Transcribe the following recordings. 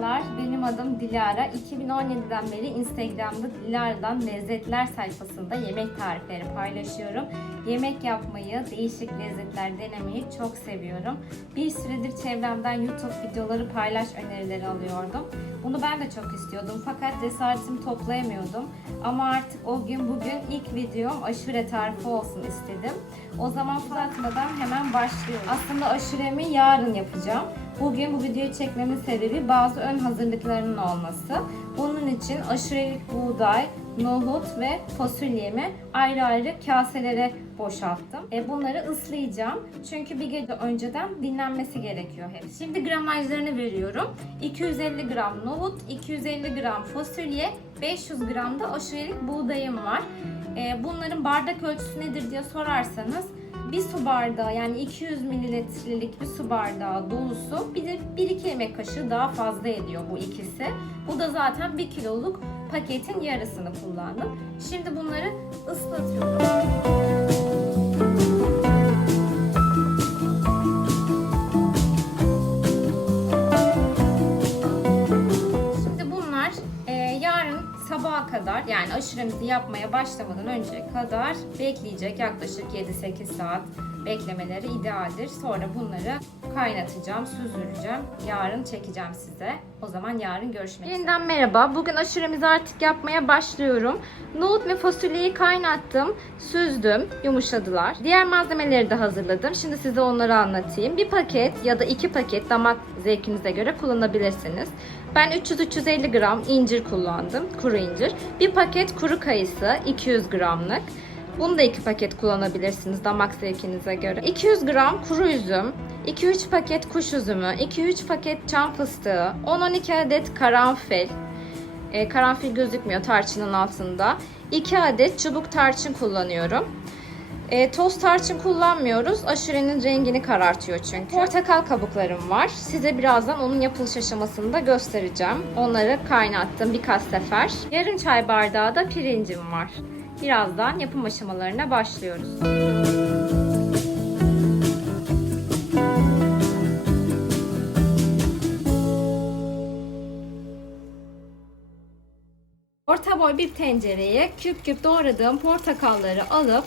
Merhabalar, benim adım Dilara. 2017'den beri Instagram'da Dilara'dan Lezzetler sayfasında yemek tarifleri paylaşıyorum. Yemek yapmayı, değişik lezzetler denemeyi çok seviyorum. Bir süredir çevremden YouTube videoları paylaş önerileri alıyordum. Bunu ben de çok istiyordum fakat cesaretimi toplayamıyordum. Ama artık o gün bugün ilk videom aşure tarifi olsun istedim. O zaman uzatmadan hemen başlıyorum. Aslında aşuremi yarın yapacağım. Bugün bu videoyu çekmemin sebebi bazı ön hazırlıklarının olması. Bunun için aşurelik buğday, nohut ve fasulyemi ayrı ayrı kaselere boşalttım. E, bunları ıslayacağım. Çünkü bir gece önceden dinlenmesi gerekiyor hep. Şimdi gramajlarını veriyorum. 250 gram nohut, 250 gram fasulye, 500 gram da aşurelik buğdayım var. E, bunların bardak ölçüsü nedir diye sorarsanız bir su bardağı yani 200 mililitrelik bir su bardağı dolusu bir de 1-2 yemek kaşığı daha fazla ediyor bu ikisi. Bu da zaten 1 kiloluk paketin yarısını kullandım. Şimdi bunları ıslatıyorum. Yani aşuremizi yapmaya başlamadan önce kadar bekleyecek. Yaklaşık 7-8 saat beklemeleri idealdir. Sonra bunları kaynatacağım, süzüleceğim. Yarın çekeceğim size. O zaman yarın görüşmek üzere. Yeniden merhaba. Bugün aşuremizi artık yapmaya başlıyorum. Nohut ve fasulyeyi kaynattım, süzdüm, yumuşadılar. Diğer malzemeleri de hazırladım. Şimdi size onları anlatayım. Bir paket ya da iki paket damak zevkinize göre kullanabilirsiniz. Ben 300-350 gram incir kullandım, kuru incir. Bir paket kuru kayısı, 200 gramlık. Bunu da iki paket kullanabilirsiniz damak zevkinize göre. 200 gram kuru üzüm, 2-3 paket kuş üzümü, 2-3 paket çam fıstığı, 10-12 adet karanfil, e, karanfil gözükmüyor tarçının altında. 2 adet çubuk tarçın kullanıyorum. E, toz tarçın kullanmıyoruz. Aşurenin rengini karartıyor çünkü. Portakal kabuklarım var. Size birazdan onun yapılış aşamasını da göstereceğim. Onları kaynattım birkaç sefer. Yarım çay bardağı da pirincim var. Birazdan yapım aşamalarına başlıyoruz. Orta boy bir tencereye küp küp doğradığım portakalları alıp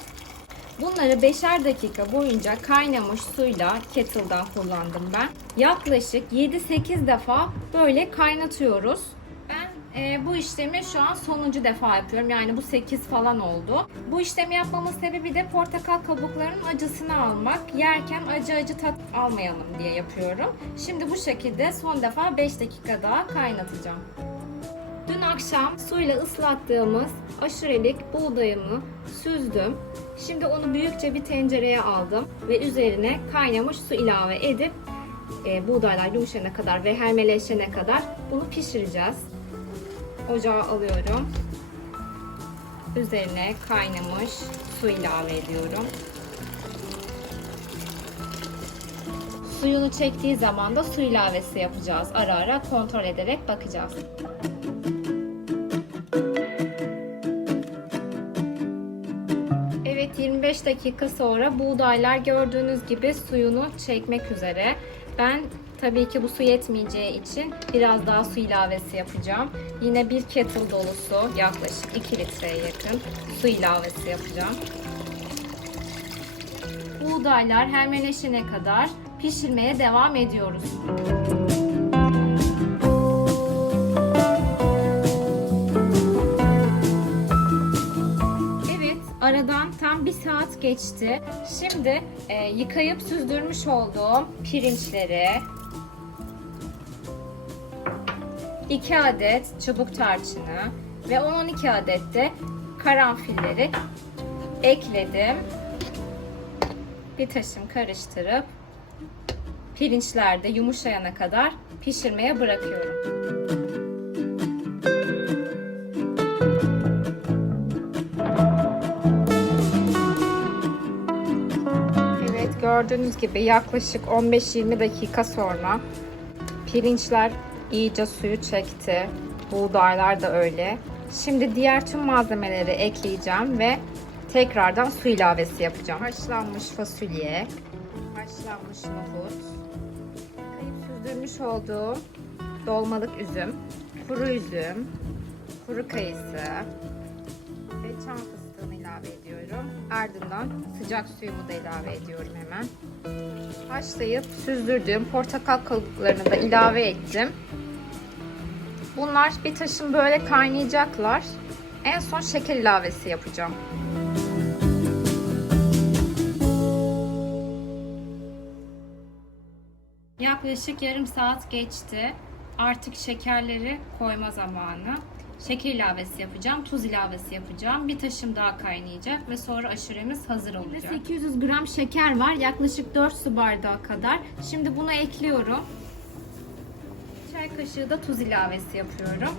bunları 5'er dakika boyunca kaynamış suyla kettle'dan kullandım ben. Yaklaşık 7-8 defa böyle kaynatıyoruz. E, bu işlemi şu an sonuncu defa yapıyorum. Yani bu 8 falan oldu. Bu işlemi yapmamın sebebi de portakal kabuklarının acısını almak. Yerken acı acı tat almayalım diye yapıyorum. Şimdi bu şekilde son defa 5 dakika daha kaynatacağım. Dün akşam suyla ıslattığımız aşurelik buğdayımı süzdüm. Şimdi onu büyükçe bir tencereye aldım ve üzerine kaynamış su ilave edip e, buğdaylar yumuşayana kadar ve hermeleşene kadar bunu pişireceğiz. Ocağa alıyorum. Üzerine kaynamış su ilave ediyorum. Suyunu çektiği zaman da su ilavesi yapacağız. Ara ara kontrol ederek bakacağız. Evet 25 dakika sonra buğdaylar gördüğünüz gibi suyunu çekmek üzere. Ben tabii ki bu su yetmeyeceği için biraz daha su ilavesi yapacağım. Yine bir kettle dolusu yaklaşık 2 litreye yakın su ilavesi yapacağım. Buğdaylar hermeleşene kadar pişirmeye devam ediyoruz. Aradan tam bir saat geçti. Şimdi e, yıkayıp süzdürmüş olduğum pirinçleri, 2 adet çubuk tarçını ve 10-12 adet de karanfilleri ekledim. Bir taşım karıştırıp pirinçler de yumuşayana kadar pişirmeye bırakıyorum. Evet gördüğünüz gibi yaklaşık 15-20 dakika sonra pirinçler iyice suyu çekti. Buğdaylar da öyle. Şimdi diğer tüm malzemeleri ekleyeceğim ve tekrardan su ilavesi yapacağım. Haşlanmış fasulye, haşlanmış nohut, kayıp süzdürmüş olduğum dolmalık üzüm, kuru üzüm, kuru kayısı ve çam fıstığını ilave ediyorum. Ardından sıcak suyumu da ilave ediyorum hemen. Haşlayıp süzdürdüğüm portakal kabuklarını da ilave ettim. Bunlar bir taşın böyle kaynayacaklar. En son şeker ilavesi yapacağım. Yaklaşık yarım saat geçti. Artık şekerleri koyma zamanı. Şeker ilavesi yapacağım, tuz ilavesi yapacağım. Bir taşım daha kaynayacak ve sonra aşuremiz hazır olacak. 800 gram şeker var. Yaklaşık 4 su bardağı kadar. Şimdi bunu ekliyorum. Çay kaşığı da tuz ilavesi yapıyorum.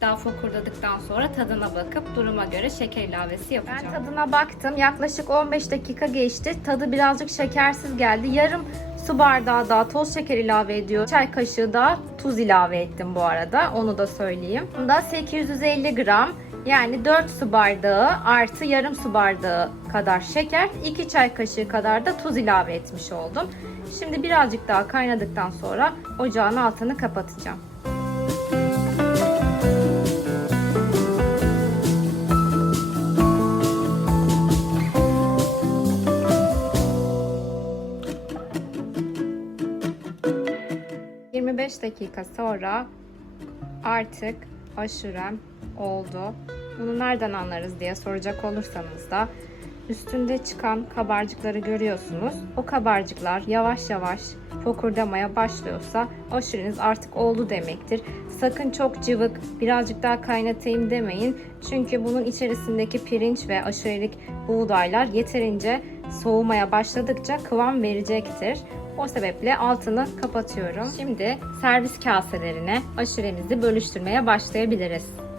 Daha fokurdadıktan sonra tadına bakıp duruma göre şeker ilavesi yapacağım. Ben tadına baktım. Yaklaşık 15 dakika geçti. Tadı birazcık şekersiz geldi. Yarım su bardağı daha toz şeker ilave ediyor. Çay kaşığı da tuz ilave ettim bu arada. Onu da söyleyeyim. Bunda 850 gram yani 4 su bardağı artı yarım su bardağı kadar şeker, 2 çay kaşığı kadar da tuz ilave etmiş oldum. Şimdi birazcık daha kaynadıktan sonra ocağın altını kapatacağım. ...25 dakika sonra artık aşurem oldu. Bunu nereden anlarız diye soracak olursanız da üstünde çıkan kabarcıkları görüyorsunuz. O kabarcıklar yavaş yavaş fokurdamaya başlıyorsa aşureniz artık oldu demektir. Sakın çok cıvık birazcık daha kaynatayım demeyin. Çünkü bunun içerisindeki pirinç ve aşurelik buğdaylar yeterince soğumaya başladıkça kıvam verecektir. O sebeple altını kapatıyorum. Şimdi servis kaselerine aşuremizi bölüştürmeye başlayabiliriz.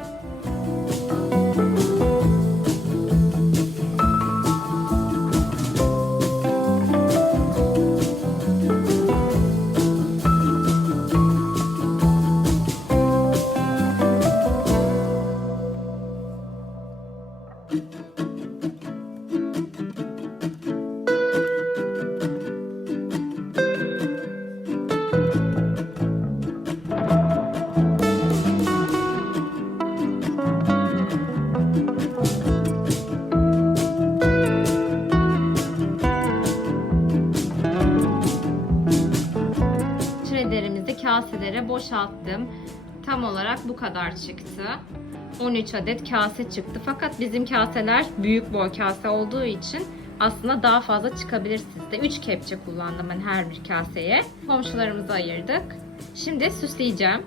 Kaselere boşalttım. Tam olarak bu kadar çıktı. 13 adet kase çıktı. Fakat bizim kaseler büyük boy kase olduğu için aslında daha fazla çıkabilir sizde. 3 kepçe kullandım ben her bir kaseye. Komşularımıza ayırdık. Şimdi süsleyeceğim.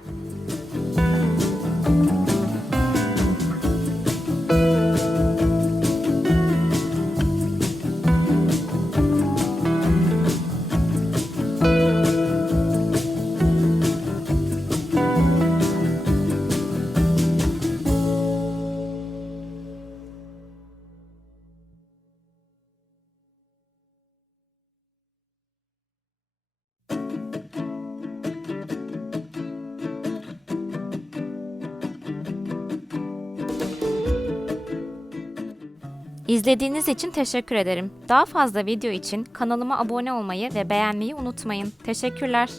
İzlediğiniz için teşekkür ederim. Daha fazla video için kanalıma abone olmayı ve beğenmeyi unutmayın. Teşekkürler.